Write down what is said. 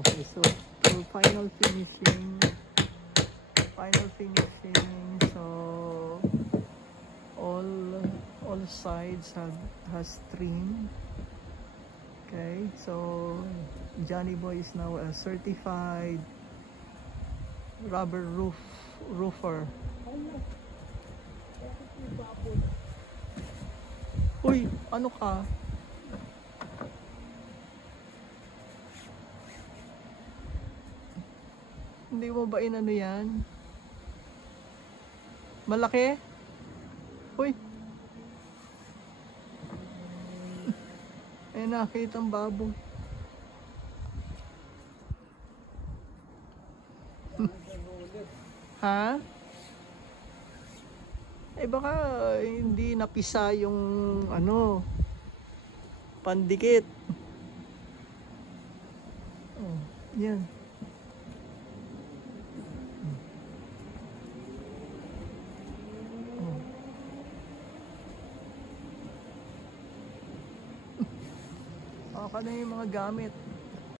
Okay, so for final finishing, so all sides has trim. Okay, so Johnny Boy is now a certified rubber roofer. Uy, ano ka? Hindi mo ba inano yan? Malaki? Uy! Ay, nakita ang baboy. Ha? Eh baka hindi napisa yung ano, pandikit. Oh, yan. Oh. Okay na yung mga gamit.